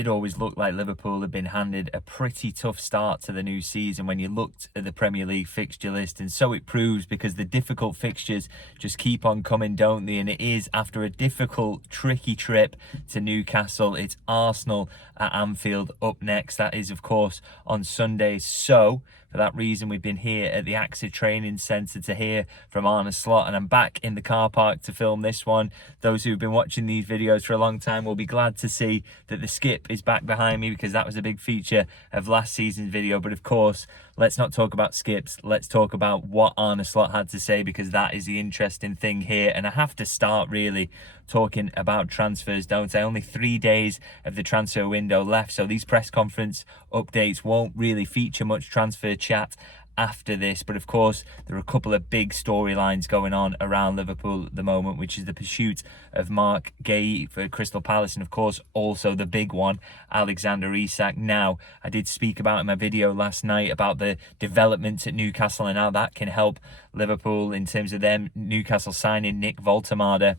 did always look like Liverpool had been handed a pretty tough start to the new season when you looked at the Premier League fixture list, and so it proves, because the difficult fixtures just keep on coming, don't they? And it is after a difficult, tricky trip to Newcastle. It's Arsenal at Anfield up next. That is, of course, on Sunday. So for that reason, we've been here at the AXA Training Centre to hear from Arne Slot, and I'm back in the car park to film this one. Those who've been watching these videos for a long time will be glad to see that the skip is back behind me, because that was a big feature of last season's video. But of course, let's not talk about skips. Let's talk about what Arne Slot had to say, because that is the interesting thing here. And I have to start really talking about transfers, don't I? Only 3 days of the transfer window left, so these press conference updates won't really feature much transfer chat after this. But of course, there are a couple of big storylines going on around Liverpool at the moment, which is the pursuit of Mark Guéhi for Crystal Palace, and of course also the big one, Alexander Isak. Now, I did speak about in my video last night about the developments at Newcastle and how that can help Liverpool in terms of them Newcastle signing Nick Voltemade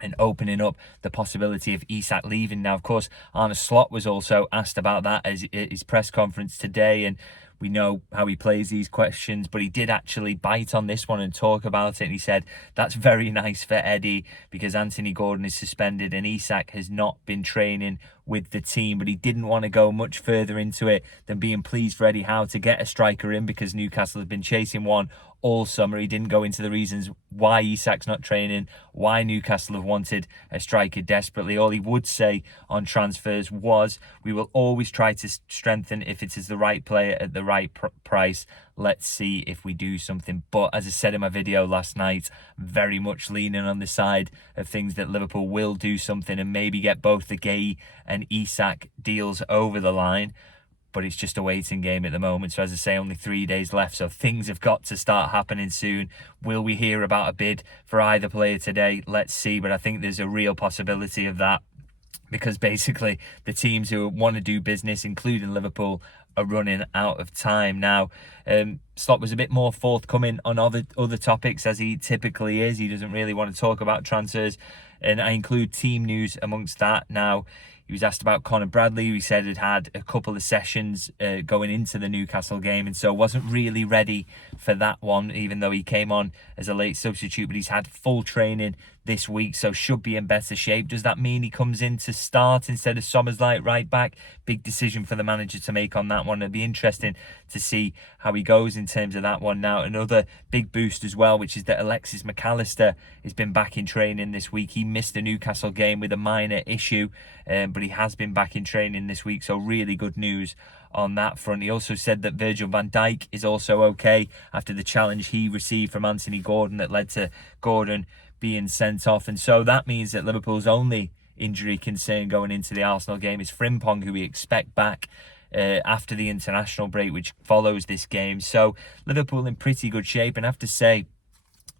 and opening up the possibility of Isak leaving. Now, of course, Arne Slot was also asked about that at his press conference today, and we know how he plays these questions, but he did actually bite on this one and talk about it. And he said, that's very nice for Eddie, because Anthony Gordon is suspended and Isak has not been training with the team. But he didn't want to go much further into it than being pleased for Eddie Howe to get a striker in, because Newcastle have been chasing one all summer. He didn't go into the reasons why Isak's not training, why Newcastle have wanted a striker desperately. All he would say on transfers was, we will always try to strengthen if it is the right player at the right price. Let's see if we do something. But as I said in my video last night, very much leaning on the side of things that Liverpool will do something and maybe get both the Guéhi and Isak deals over the line. But it's just a waiting game at the moment. So as I say, only 3 days left, so things have got to start happening soon. Will we hear about a bid for either player today? Let's see, but I think there's a real possibility of that, because basically the teams who want to do business, including Liverpool, are running out of time now. Slot was a bit more forthcoming on other topics, as he typically is. He doesn't really want to talk about transfers, and I include team news amongst that. Now, he was asked about Conor Bradley, who he said had a couple of sessions going into the Newcastle game, and so wasn't really ready for that one, even though he came on as a late substitute. But he's had full training this week, so should be in better shape. Does that mean he comes in to start instead of Szoboszlai right back? Big decision for the manager to make on that one. It'll be interesting to see how he goes in terms of that one. Now, another big boost as well, which is that Alexis McAllister has been back in training this week. He missed the Newcastle game with a minor issue, but he has been back in training this week, so really good news on that front. He also said that Virgil van Dijk is also okay after the challenge he received from Anthony Gordon that led to Gordon being sent off. And so that means that Liverpool's only injury concern going into the Arsenal game is Frimpong, who we expect back after the international break, which follows this game. So Liverpool in pretty good shape, and I have to say,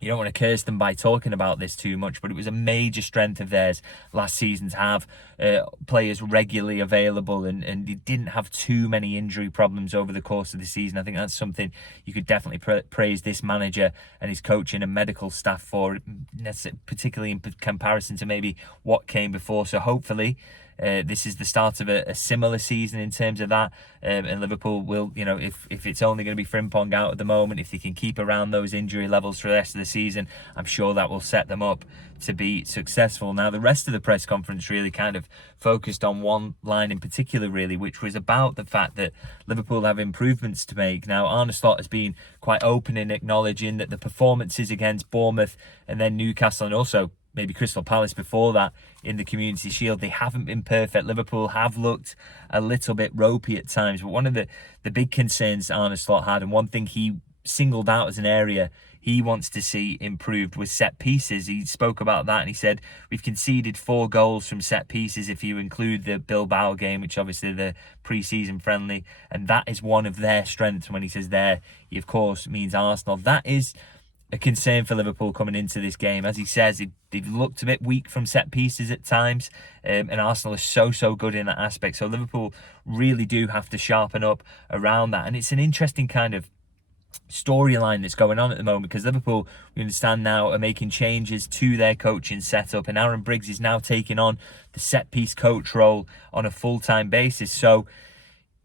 you don't want to curse them by talking about this too much, but it was a major strength of theirs last season to have players regularly available, and they didn't have too many injury problems over the course of the season. I think that's something you could definitely praise this manager and his coaching and medical staff for, particularly in comparison to maybe what came before. So hopefully this is the start of a similar season in terms of that, and Liverpool will, you know, if it's only going to be Frimpong out at the moment, if they can keep around those injury levels for the rest of the season, I'm sure that will set them up to be successful. Now, the rest of the press conference really kind of focused on one line in particular, really, which was about the fact that Liverpool have improvements to make. Now, Arne Slot has been quite open in acknowledging that the performances against Bournemouth and then Newcastle, and also maybe Crystal Palace before that in the Community Shield, they haven't been perfect. Liverpool have looked a little bit ropey at times, but one of the big concerns Arne Slot had, and one thing he singled out as an area he wants to see improved, was set pieces. He spoke about that and he said, we've conceded 4 goals from set pieces if you include the Bilbao game, which obviously the pre-season friendly, and that is one of their strengths. When he says there, he of course means Arsenal. That is a concern for Liverpool coming into this game. As he says, they've looked a bit weak from set pieces at times, and Arsenal is so good in that aspect. So Liverpool really do have to sharpen up around that. And it's an interesting kind of storyline that's going on at the moment, because Liverpool, we understand now, are making changes to their coaching setup, and Aaron Briggs is now taking on the set piece coach role on a full-time basis. So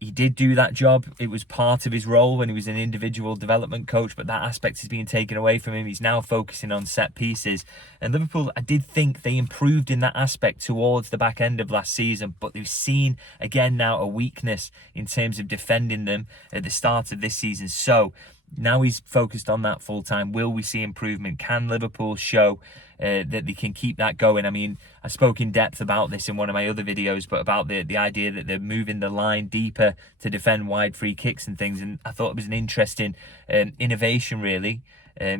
he did do that job. It was part of his role when he was an individual development coach, but that aspect is being taken away from him. He's now focusing on set pieces. And Liverpool, I did think they improved in that aspect towards the back end of last season, but they've seen again now a weakness in terms of defending them at the start of this season. So now he's focused on that full time. Will we see improvement? Can Liverpool show that they can keep that going? I mean, I spoke in depth about this in one of my other videos, but about the idea that they're moving the line deeper to defend wide free kicks and things. And I thought it was an interesting innovation, really.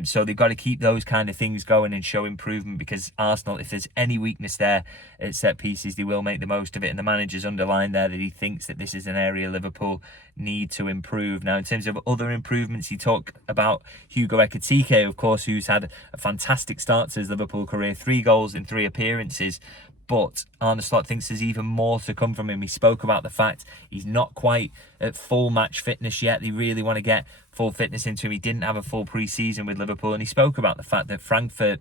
So they've got to keep those kind of things going and show improvement, because Arsenal, if there's any weakness there at set pieces, they will make the most of it. And the manager's underlined there that he thinks that this is an area Liverpool need to improve. Now, in terms of other improvements, he talked about Hugo Ekitike, of course, who's had a fantastic start to his Liverpool career, 3 goals in 3 appearances. But Arne Slot thinks there's even more to come from him. He spoke about the fact he's not quite at full match fitness yet. They really want to get full fitness into him. He didn't have a full pre-season with Liverpool. And he spoke about the fact that Frankfurt,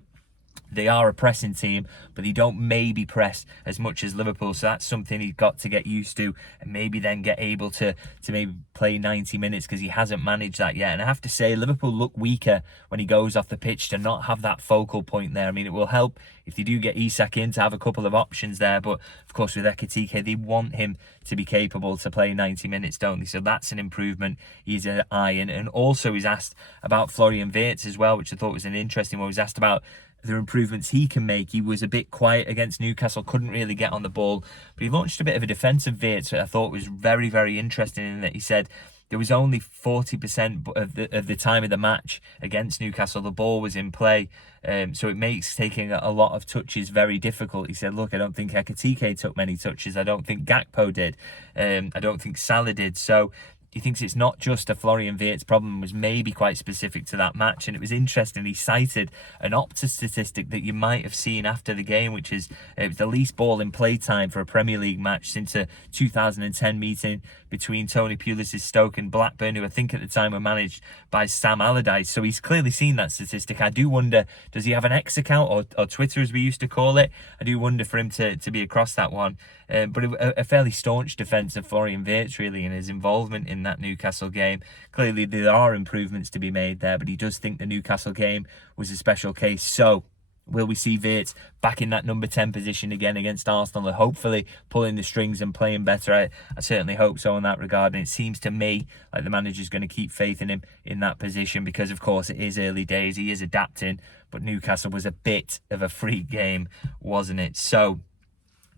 they are a pressing team, but they don't maybe press as much as Liverpool. So that's something he's got to get used to, and maybe then get able to maybe play 90 minutes, because he hasn't managed that yet. And I have to say, Liverpool look weaker when he goes off the pitch to not have that focal point there. I mean, it will help if they do get Isak in to have a couple of options there. But of course, with Ekitike, they want him to be capable to play 90 minutes, don't they? So that's an improvement he's an eye in. And also he's asked about Florian Wirtz as well, which I thought was an interesting one. He was asked about the improvements he can make. He was a bit quiet against Newcastle, couldn't really get on the ball, but he launched a bit of a defensive Wirtz that I thought was very, very interesting, in that he said there was only 40% of the time of the match against Newcastle the ball was in play, so it makes taking a lot of touches very difficult. He said, look, I don't think Ekitike took many touches, I don't think Gakpo did, I don't think Salah did. So he thinks it's not just a Florian Wirtz problem, was maybe quite specific to that match. And it was interesting, he cited an Opta statistic that you might have seen after the game, which is it was the least ball in play time for a Premier League match since a 2010 meeting between Tony Pulis' Stoke and Blackburn, who I think at the time were managed by Sam Allardyce. So he's clearly seen that statistic. I do wonder, does he have an X account, or Twitter as we used to call it? I do wonder for him to be across that one. But a fairly staunch defence of Florian Wirtz, really, and his involvement in that Newcastle game. Clearly there are improvements to be made there, but he does think the Newcastle game was a special case. So will we see Wirtz back in that number 10 position again against Arsenal, and hopefully pulling the strings and playing better? I certainly hope so in that regard. And it seems to me like the manager's going to keep faith in him in that position, because of course it is early days, he is adapting, but Newcastle was a bit of a freak game, wasn't it? So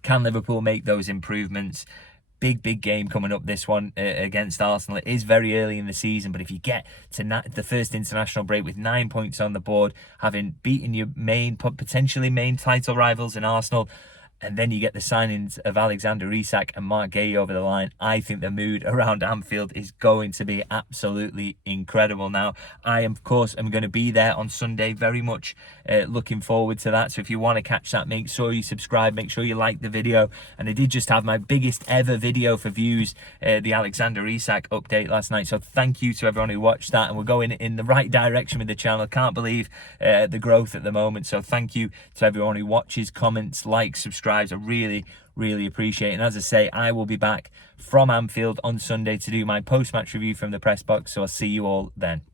can Liverpool make those improvements? Big game coming up, this one against Arsenal. It is very early in the season, but if you get to the first international break with 9 points on the board, having beaten your potentially main title rivals in Arsenal, and then you get the signings of Alexander Isak and Mark Guehi over the line, I think the mood around Anfield is going to be absolutely incredible. Now, I, of course, am going to be there on Sunday, very much looking forward to that. So if you want to catch that, make sure you subscribe, make sure you like the video. And I did just have my biggest ever video for views, the Alexander Isak update last night. So thank you to everyone who watched that, and we're going in the right direction with the channel. Can't believe the growth at the moment. So thank you to everyone who watches, comments, likes, subscribes. I really appreciate it. And as I say, I will be back from Anfield on Sunday to do my post-match review from the press box. So I'll see you all then.